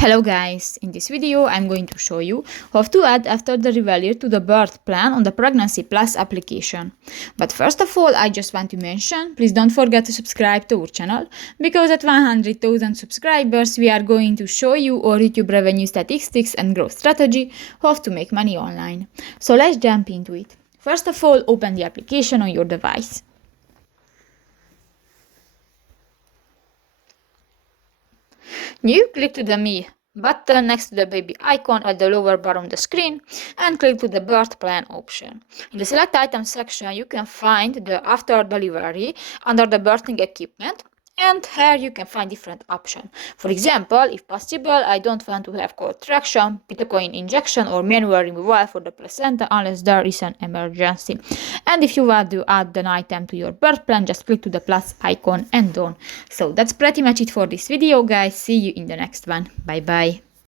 Hello guys, in this video I'm going to show you how to add after delivery to the birth plan on the Pregnancy Plus application. But first of all, I just want to mention, please don't forget to subscribe to our channel, because at 100,000 subscribers we are going to show you our YouTube revenue statistics and growth strategy, how to make money online. So let's jump into it. First of all, open the application on your device. You click to the Me button next to the baby icon at the lower bar on the screen and click to the birth plan option. In the select items section, you can find the after delivery under the birthing equipment, and here you can find different options. For example, if possible, I don't want to have contraction, pitacoin injection or manual removal for the placenta unless there is an emergency. And if you want to add an item to your birth plan, just click to the plus icon and done. So that's pretty much it for this video, guys. See you in the next one. Bye bye.